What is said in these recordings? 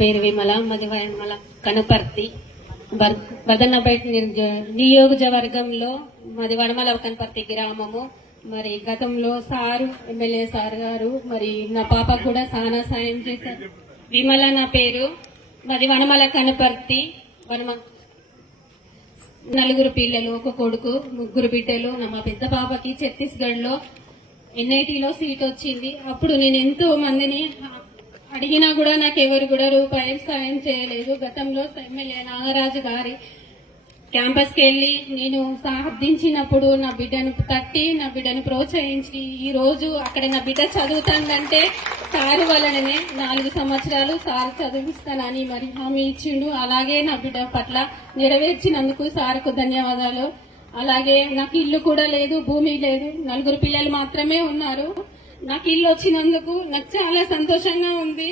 పేరు విమల, మాది విమల కనపర్తి బదన్నపేట నియోజకవర్గంలో మాది వనమల కనపర్తి గ్రామము. మరి గతంలో సారు ఎమ్మెల్యే సార్ గారు మరి నా పాప కూడా చాలా సాయం చేశారు. విమల నా పేరు, మాది వనమల కనపర్తి. నలుగురు పిల్లలు, ఒక కొడుకు, ముగ్గురు బిడ్డలు. మా పెద్ద పాపకి ఛత్తీస్గఢ్ లో ఎన్ఐటీలో సీట్ వచ్చింది. అప్పుడు నేను ఎంతో మందిని అడిగినా కూడా నాకు ఎవరు కూడా రూపాయలు సాయం చేయలేదు. గతంలో ఎమ్మెల్యే నాగరాజు గారి క్యాంపస్కి వెళ్లి నేను సాధించినప్పుడు నా బిడ్డను తట్టి నా బిడ్డను ప్రోత్సహించి ఈ రోజు అక్కడ నా బిడ్డ చదువుతానంటే సారు వలననే 4 సంవత్సరాలు సారు చదివిస్తానని మరి హామీ ఇచ్చిండు. అలాగే నా బిడ్డ పట్ల నెరవేర్చినందుకు సార్కు ధన్యవాదాలు. అలాగే నాకు ఇల్లు కూడా లేదు, భూమి లేదు, 4 పిల్లలు మాత్రమే ఉన్నారు. నాకు ఇల్లు వచ్చినందుకు నాకు చాలా సంతోషంగా ఉంది.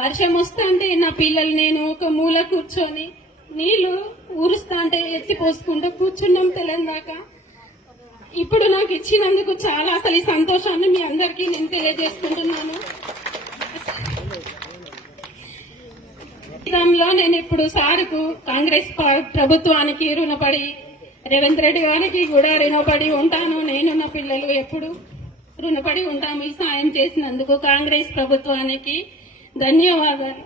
వర్షం వస్తా అంటే నా పిల్లలు నేను ఒక మూల కూర్చొని నీళ్లు ఊరుస్తా అంటే ఎత్తి పోసుకుంటూ కూర్చున్నాం తెలంగాణ. ఇప్పుడు నాకు ఇచ్చినందుకు చాలా అసలు ఈ సంతోషాన్ని మీ అందరికీ నేను తెలియజేసుకుంటున్నాను. నేను ఇప్పుడు సార్కు కాంగ్రెస్ ప్రభుత్వానికి రుణపడి, రేవంత్ రెడ్డి గారికి కూడా రుణపడి ఉంటాను. నేను నా పిల్లలు ఎప్పుడు రుణపడి ఉంటాము. ఈ సాయం చేసినందుకు కాంగ్రెస్ ప్రభుత్వానికి ధన్యవాదాలు.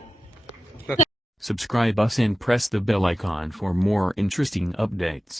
Subscribe us and press the bell icon for more interesting updates.